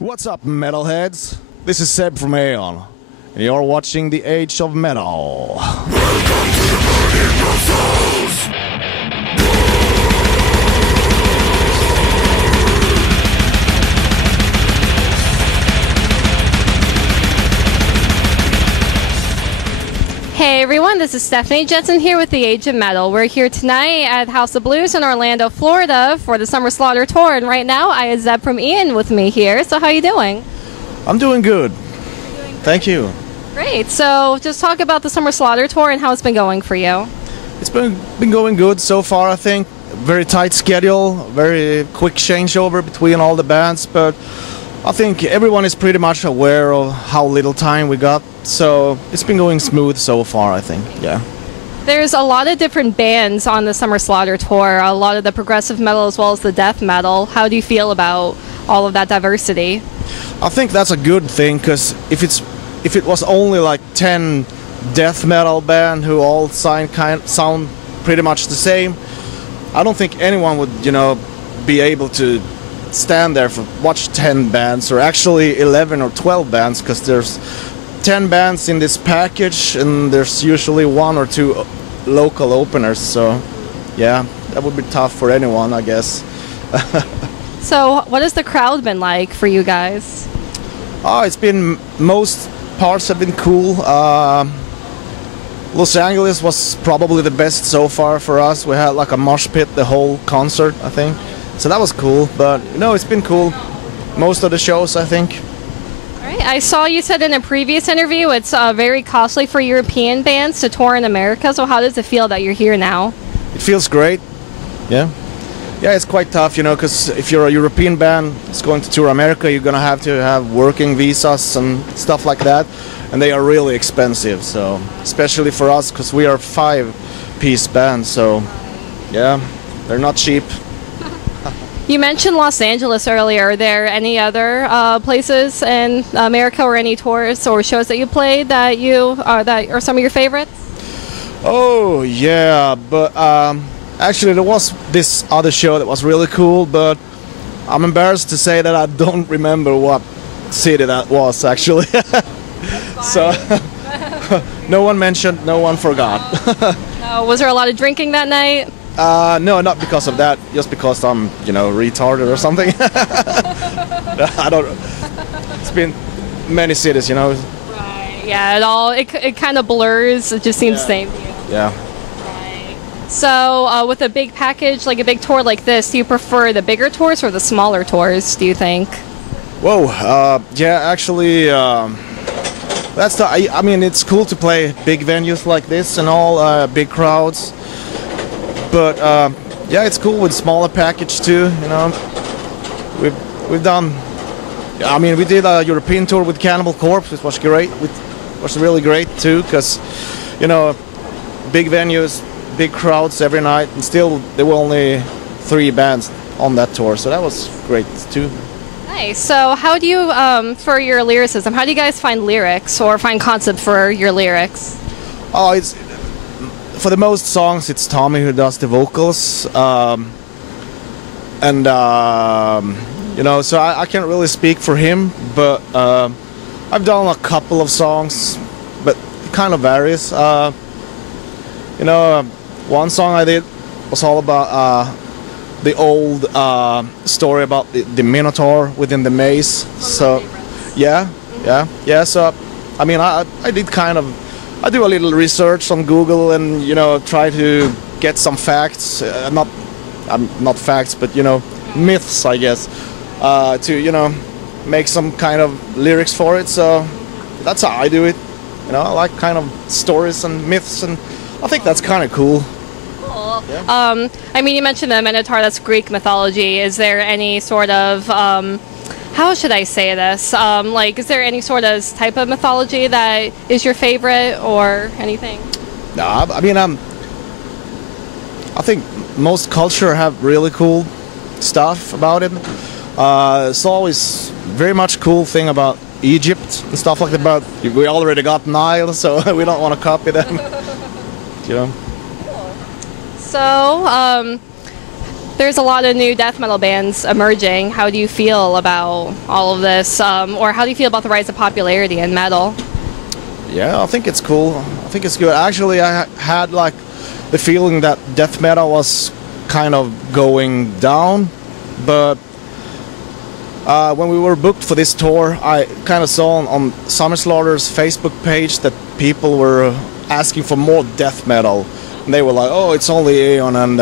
What's up, metalheads? This is Zeb from Aeon, and you're watching The Age of Metal. Hey everyone, this is Stephanie Jensen here with The Age of Metal. We're here tonight at House of Blues in Orlando, Florida for the Summer Slaughter Tour, and right now I have Zeb from Aeon with me here. So how are you doing? I'm doing good. Thank you. Great. So just talk about the Summer Slaughter Tour and how it's been going for you. It's been going good so far, I think. Very tight schedule, very quick changeover between all the bands, but I think everyone is pretty much aware of how little time we got, so it's been going smooth so far, I think, yeah. There's a lot of different bands on the Summer Slaughter Tour, a lot of the progressive metal as well as the death metal. How do you feel about all of that diversity? I think that's a good thing, because if it was only like 10 death metal band who all sound pretty much the same, I don't think anyone would, be able to stand there for watch 10 bands, or actually 11 or 12 bands, because there's 10 bands in this package and there's usually 1 or 2 local openers, so yeah, that would be tough for anyone, I guess. So what has the crowd been like for you guys? It's been, most parts have been cool. Los Angeles was probably the best so far for us. We had like a mosh pit the whole concert, I think. So that was cool, but it's been cool. Most of the shows, I think. All right. I saw you said in a previous interview it's very costly for European bands to tour in America, so how does it feel that you're here now? It feels great, yeah. Yeah, it's quite tough, because if you're a European band that's going to tour America, you're going to have working visas and stuff like that, and they are really expensive, so especially for us, because we are a 5-piece band, so yeah, they're not cheap. You mentioned Los Angeles earlier. Are there any other places in America or any tours or shows that you played that are some of your favorites? Oh yeah, but actually there was this other show that was really cool, but I'm embarrassed to say that I don't remember what city that was actually. So no one mentioned, no one forgot. Was there a lot of drinking that night? No, not because of that. Just because I'm, retarded or something. I don't. It's been many cities, Right. Yeah. It kind of blurs. It just seems the same to you. Yeah. Right. So, with a big package, like a big tour like this, do you prefer the bigger tours or the smaller tours? Do you think? Whoa. Yeah. Actually, that's the. I mean, it's cool to play big venues like this and all, big crowds. But yeah, it's cool with smaller package too. We've done. I mean, we did a European tour with Cannibal Corpse, which was great. It was really great too, because big venues, big crowds every night, and still there were only 3 bands on that tour, so that was great too. Nice. So, how do you, for your lyricism, how do you guys find lyrics or find concept for your lyrics? Oh, it's. For the most songs, it's Tommy who does the vocals, so I can't really speak for him, but I've done a couple of songs, but it kind of varies. One song I did was all about the old story about the Minotaur within the maze. So, yeah. So, I mean, I did kind of. I do a little research on Google and try to get some facts, not facts, but myths, I guess, to make some kind of lyrics for it. So that's how I do it. I like kind of stories and myths, and I think that's kind of cool. Cool. Yeah. I mean, you mentioned the Minotaur. That's Greek mythology. Is there any sort of how should I say this? Is there any sort of type of mythology that is your favorite or anything? No, I mean, I think most culture have really cool stuff about it. It's always very much cool thing about Egypt and stuff like that, but we already got Nile, so we don't want to copy them. So, There's a lot of new death metal bands emerging. How do you feel about all of this? Or how do you feel about the rise of popularity in metal? Yeah, I think it's cool. I think it's good. Actually, I had like the feeling that death metal was kind of going down, but when we were booked for this tour, I kind of saw on Summer Slaughter's Facebook page that people were asking for more death metal. And they were like, "Oh, it's only Aeon and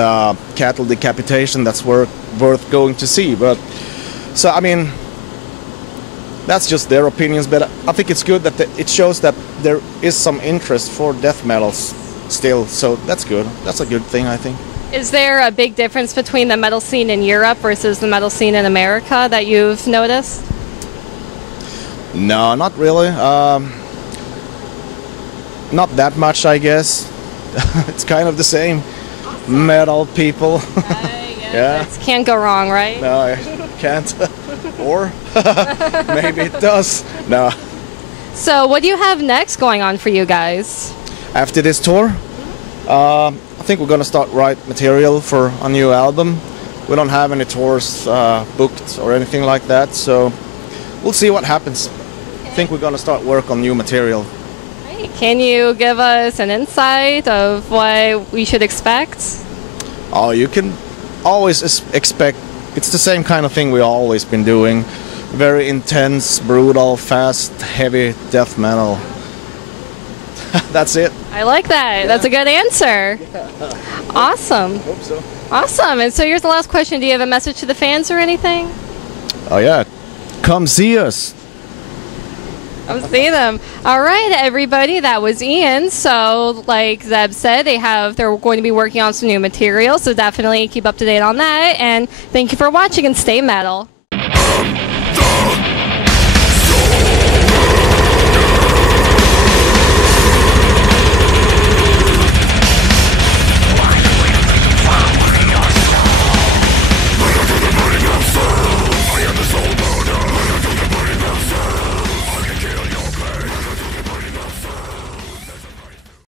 Cattle Decapitation that's worth going to see." But so I mean, that's just their opinions. But I think it's good that it shows that there is some interest for death metals still. So that's good. That's a good thing, I think. Is there a big difference between the metal scene in Europe versus the metal scene in America that you've noticed? No, not really. Not that much, I guess. It's kind of the same. Awesome. Metal people. Yeah. Can't go wrong, right? No, I can't. Or maybe it does. No. So what do you have next going on for you guys? After this tour, I think we're gonna start write material for a new album. We don't have any tours booked or anything like that, so we'll see what happens. Okay. I think we're gonna start work on new material. Great. Can you give us an insight of what we should expect? Oh, you can always expect. It's the same kind of thing we've always been doing. Very intense, brutal, fast, heavy death metal. That's it. I like that. Yeah. That's a good answer. Yeah. Awesome. Hope so. Awesome. And so here's the last question. Do you have a message to the fans or anything? Oh yeah. Come see us. Come see them. All right, everybody. That was Ian. So like Zeb said, they're going to be working on some new material. So definitely keep up to date on that. And thank you for watching and stay metal.